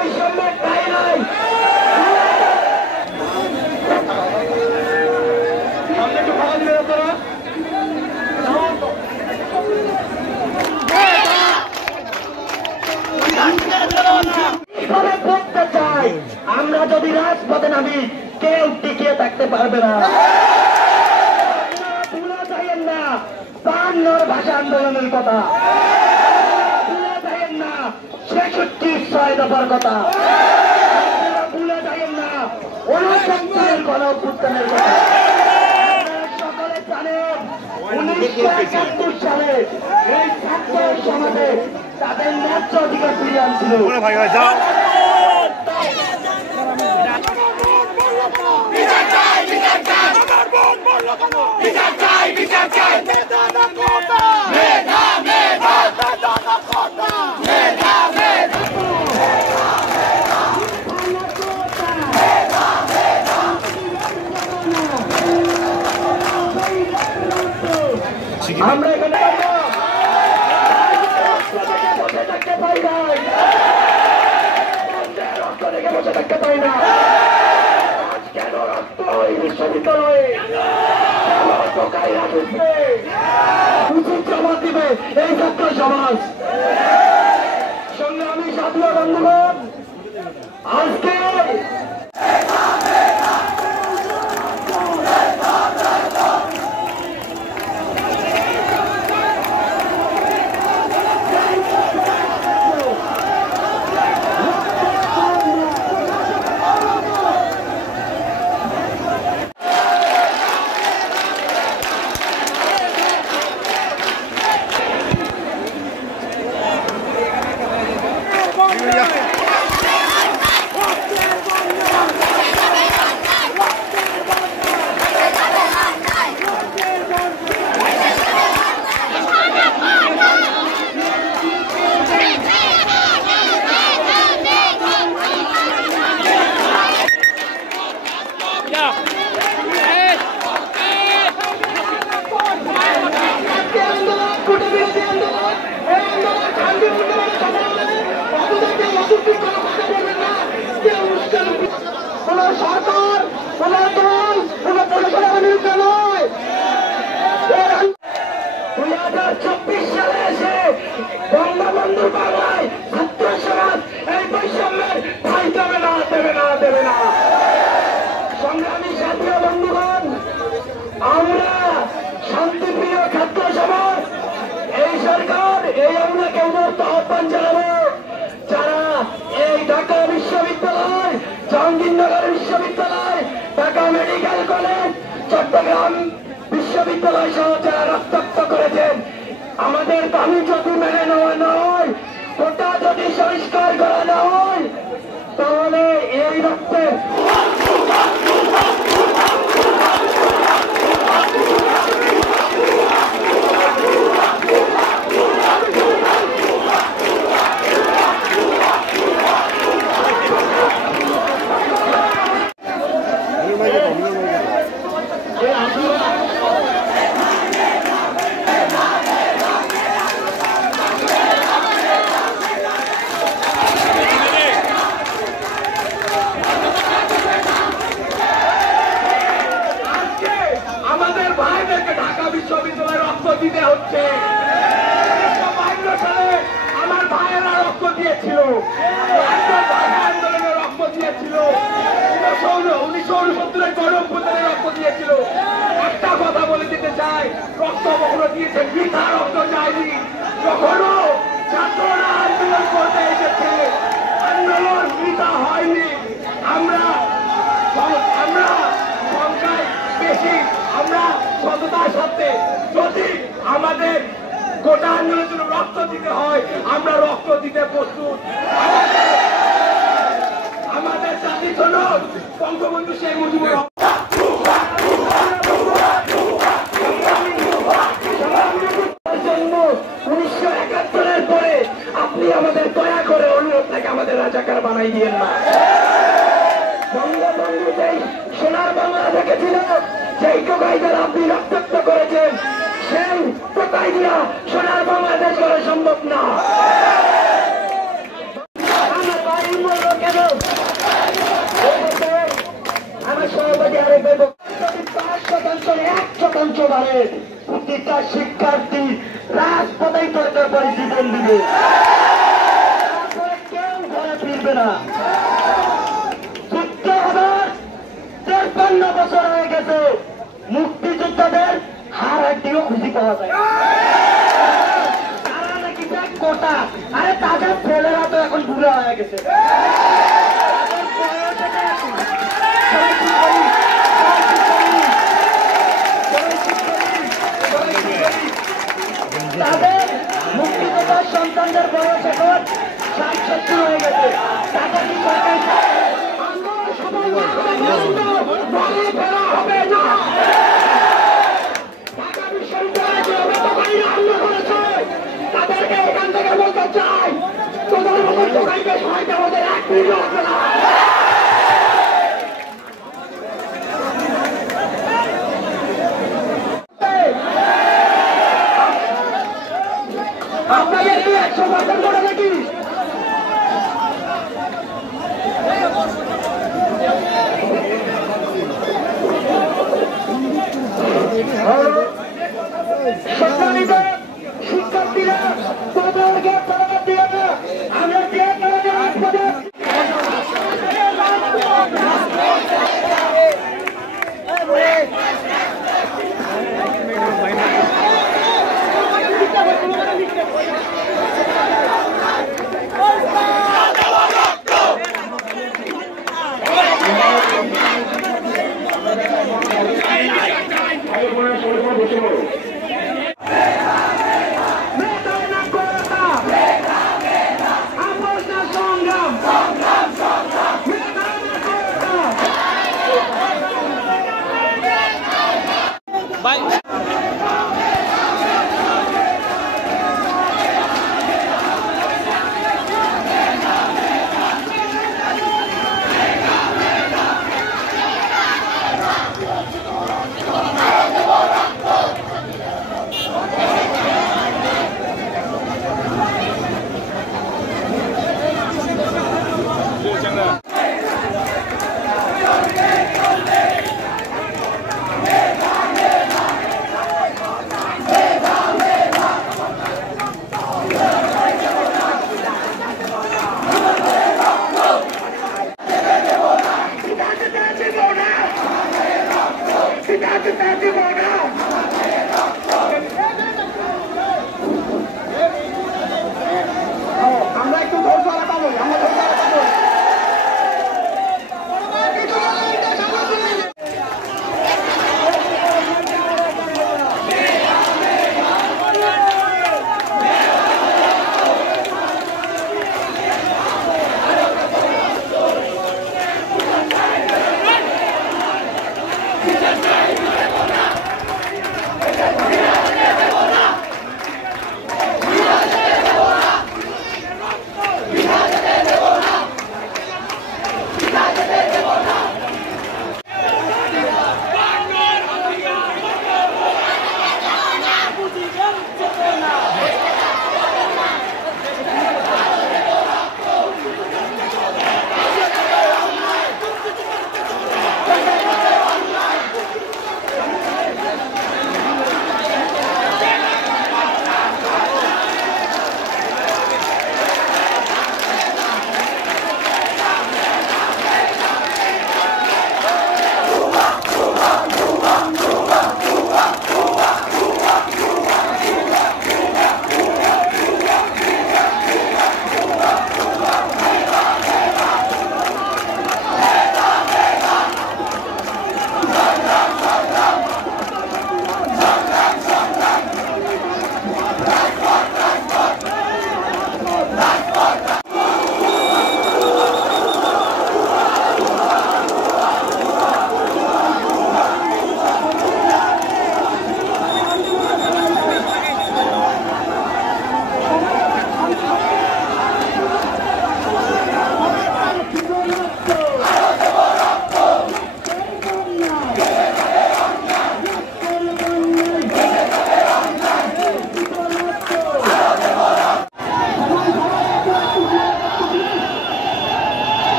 বৈষম্যের ঠাঁই নাই। সামনে একটু ভালো দিবেন আপনারা। বলতে চাই, আমরা যদি রাজপথে নামি কেউ টিকিয়ে থাকতে পারবে না। ভুলে যাইয়েন না ৫২ ভাষা আন্দোলনের কথা, ভুলে যাইয়েন না ৬৬ দফার কথা, ভুলে যাইয়েন না ৬৯ গণঅভ্যুত্থানের কথা। সকলে জানেন ১৯৭১ সালে এই ছাত্র সমাজে তাদের ন্যায্য অধিকার ফিরিয়ে আনছিল। আমরা এখানে বসে থাকতে পাই না, বসে থাকতে পাই না। আজ কেন রক্ত ওই বিশ্ববিদ্যালয়ে উচিত জবাব দিবে এই ছাত্র সমাজ। সংগ্রামী সাথী বন্ধুগণ, আজকে সরকার কোন দল কোন প্রশাসনের বিরুদ্ধে নয়। ২০২৪ সালে এসে বঙ্গবন্ধু বাংলায় ছাত্র সমাজ এই বৈষম্যের ঠাঁই দেবে না, দেবে না, দেবে না। সংগ্রামী সাথী বন্ধুগণ, আমরা শান্তিপ্রিয় ছাত্র সমাজ এই সরকার এই আমলাকে আহ্বান জানাবো, যারা এই ঢাকা বিশ্ববিদ্যালয়, জাহাঙ্গীরনগর বিশ্ববিদ্যালয়, ঢাকা মেডিকেল কলেজ, চট্টগ্রাম বিশ্ববিদ্যালয় সহ যারা রক্তাক্ত করেছেন, আমাদের দাবি যদি মেনে নেওয়া না হয়, কোটা যদি সংস্কার করা না হয়, তাহলে এই রক্তের বিশ্ববিদ্যালয়ে রক্ত দিতে হচ্ছে। ১৯৫২ সালে আমার ভাইয়েরা রক্ত দিয়েছিল, আন্দোলনে রক্ত দিয়েছিল, ১৯৬৯ গণঅভ্যুত্থানে রক্ত দিয়েছিল। একটা কথা বলে দিতে চাই, রক্ত কখনো দিয়েছে, বৃথা রক্ত যায়নি। কখনো ছাত্ররা আন্দোলন করতে এসেছে, আন্দোলন বৃথা হয়নি। আমরা সংখ্যায় বেশি, আমরা সততার সাথে যদি আমাদের গোটা আন্দোলনের জন্য রক্ত দিতে হয়, আমরা রক্ত দিতে প্রস্তুত। আমাদের জাতির জন্য বঙ্গবন্ধু শেখ মুজিবুর রহমান ১৯৭১-এর পরে আপনি আমাদের দয়া করে অনুরোধ থেকে আমাদের রাজাকার বানাই দিয়েন না। বঙ্গবন্ধু যেই সোনার বাংলা দেখেছিল, যেই টোকাইদের আপনি রক্তাক্ত করেছেন, সেই টোকাই দিয়া সোনার বাংলাদেশ করা সম্ভব না। আমার সভাপতি আরেক 5% 1% বাড়ে প্রতিটা শিক্ষার্থী রাজপথেই দরকার পরে জীবন দিবে, কেউ ঘরে ফিরবে না। 53 বছর হয়ে গেছে, মুক্তিযোদ্ধাদের হার একটিও খুশি পাওয়া যায়। তারা নাকি দেখ কোটা, আরে তাদের ছেলেরা তো এখন বুড়া হয়ে গেছে। তাদের মুক্তিযোদ্ধার সন্তানদের বয়স এখন 60 হয়ে গেছে। তাদের কি সরকারি হবে না? ঢাকা বিশ্ববিদ্যালয়ে যে অবৈধকারীরা হামলা করেছে তাদেরকে এখান থেকে বলতে চাই, তোদের মতো টোকাইকে সহায়তা আমাদের 1 মিনিট হবে না। আপনাদের কি 100% করে নাকি?